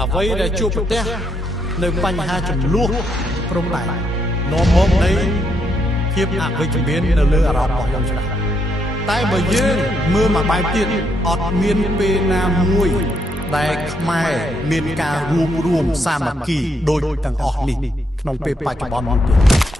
អ្វីដែលជួបប្រទះនៅបញ្ហាចំនួនព្រំដែននាំមកនៃភាពអវិជ្ជមាននៅលើអារម្មណ៍របស់យើងច្បាស់តែបើយើងមើលមកបែបទៀតអត់មានពេលណាមួយដែលខ្មែរមានការរួមសាមគ្គីដូចទាំងអស់នេះក្នុងពេលបច្ចុប្បន្ននេះទេ